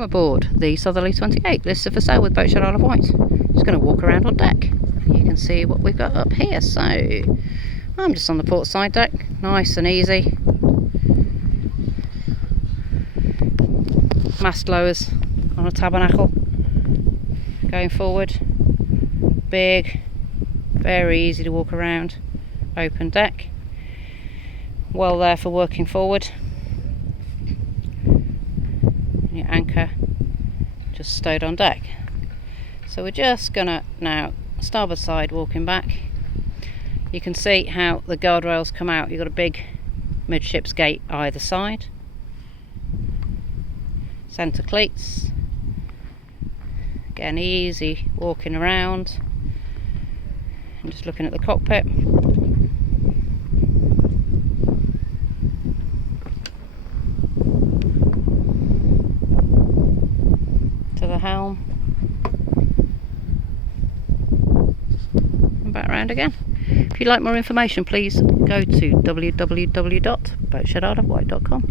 Welcome aboard the Southerly 28, listed for sale with Boatshed Isle of Wight. Just going to walk around on deck. You can see what we've got up here. So I'm just on the port side deck, nice and easy. Mast lowers on a tabernacle going forward. Big, very easy to walk around. Open deck, well there for working forward. Your anchor just stowed on deck. So we're just gonna now starboard side walking back. You can see how the guardrails come out. You've got a big midships gate either side, centre cleats. Again, easy walking around and just looking at the cockpit. To the helm and back round again. If you'd like more information, please go to www.boatshedartofwight.com.